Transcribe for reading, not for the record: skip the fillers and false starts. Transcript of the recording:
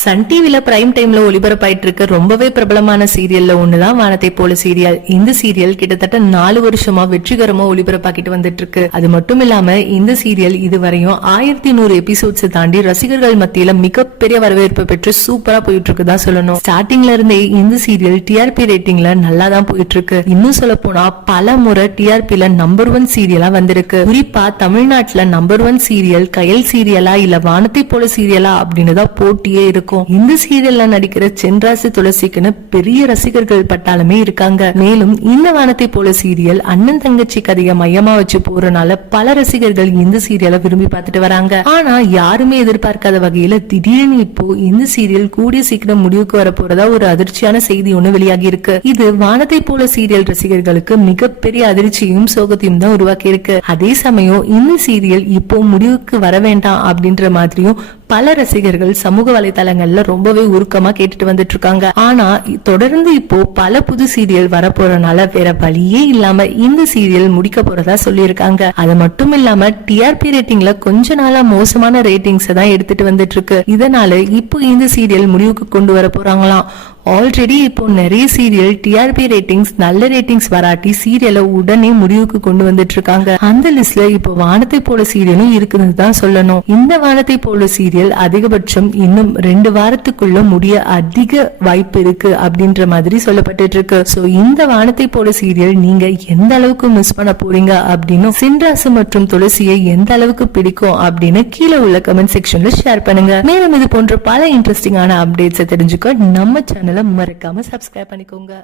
Sun டிவில prime டைம்ல ஒளிபரப்பாயிட்டு இருக்க ரொம்பவே பிரபலமான சீரியல்ல ஒண்ணுதான் வானத்தை போல சீரியல். இந்த சீரியல் கிட்டத்தட்ட 4 வருஷமா வெற்றிகரமா ஒளிபரப்பாக்கிட்டு வந்துட்டு இருக்கு. அது மட்டும் இல்லாம இந்த சீரியல் இதுவரையும் 1100 எபிசோட்ஸ் தாண்டி ரசிகர்கள் மத்தியில மிகப்பெரிய வரவேற்பு பெற்று சூப்பரா போயிட்டு இருக்குதான் சொல்லணும். ஸ்டார்டிங்ல இருந்தே இந்த சீரியல் டிஆர்பி ரேட்டிங்ல நல்லா தான் போயிட்டு இருக்கு. இன்னும் சொல்ல போனா பல முறை டிஆர்பில நம்பர் 1 சீரியலா வந்திருக்கு. குறிப்பா தமிழ்நாட்டுல நம்பர் 1 சீரியல் கயல் சீரியலா இல்ல வானத்தை போல சீரியலா அப்படின்னு தான் போட்டியே இருக்கும். இந்த சீரியல்ல நடிக்கிற சென்ராசு துளசிக்குன்னு பெரிய ரசிகர்கள் பட்டாலுமே இருக்காங்க. மேலும் இந்த வானத்தை போல சீரியல் அண்ணன் தங்கச்சி கதையை மையமா வச்சு போறனால பல ரசிகர்கள் இந்த சீரியலை விரும்பி பார்த்துட்டு வராங்க. ஆனா யாருமே எதிர்பார்க்காத வகையில திடீர்னு இப்போ இந்த சீரியல் கூடிய சீக்கிரம் முடிவுக்கு வர போறதா ஒரு அதிர்ச்சியான செய்தி ஒண்ணு வெளியாகி இருக்கு. இது வானத்தை போல சீரியல் ரசிகர்களுக்கு மிகப்பெரிய அதிர்ச்சியும் சோகத்தையும் தான் உருவாக்கி இருக்கு. அதே சமயம் இந்த சீரியல் இப்போ முடிவுக்கு வர வேண்டாம் அப்படின்ற மாதிரியும் பல ரசிகர்கள் சமூக வலைதளங்கள்ல ரொம்பவே உருக்கமா கேட்டுட்டு வந்துட்டு இருக்காங்க. ஆனா தொடர்ந்து இப்போ பல புது சீரியல் வரப்போறனால வேற வழியே இல்லாம இந்த சீரியல் முடிக்க போறதா சொல்லியிருக்காங்க. அது மட்டும் இல்லாம டிஆர்பி ரேட்டிங்ல கொஞ்ச நாளா மோசமான ரேட்டிங்ஸ் தான் எடுத்துட்டு வந்துட்டு இருக்கு. இதனால இப்போ இந்த சீரியல் முடிவுக்கு கொண்டு வர போறாங்களாம். ஆல்ரெடி இப்போ நிறைய சீரியல் டிஆர்பி ரேட்டிங்ஸ் நல்ல ரேட்டிங்ஸ் வராட்டி சீரியலை உடனே முடிவுக்கு கொண்டு வந்துட்டு இருக்காங்க. அந்த லிஸ்ட்ல இப்போ வானத்தை போல சீரியலும் இருக்குன்னு தான் சொல்லணும். இந்த வானத்தை போல சீரியல் அதிகபட்சம் இன்னும் 2 வாரத்துக்குள்ள முடிய அதிக வாய்ப்பு இருக்கு அப்படின்ற மாதிரி சொல்லப்பட்டு இருக்கு. சோ இந்த வானத்தை போல சீரியல் நீங்க எந்த அளவுக்கு மிஸ் பண்ண போறீங்க அப்படின்னு சென்ராசு மற்றும் துளசியை எந்த அளவுக்கு பிடிக்கும் அப்படின்னு கீழே உள்ள கமெண்ட் செக்ஷன்ல ஷேர் பண்ணுங்க. மேலும் இது போன்ற பல இன்ட்ரெஸ்டிங்கான அப்டேட்ஸ் தெரிஞ்சுக்க நம்ம சேனலை மறக்காம சப்ஸ்கிரைப் பண்ணிக்கோங்க.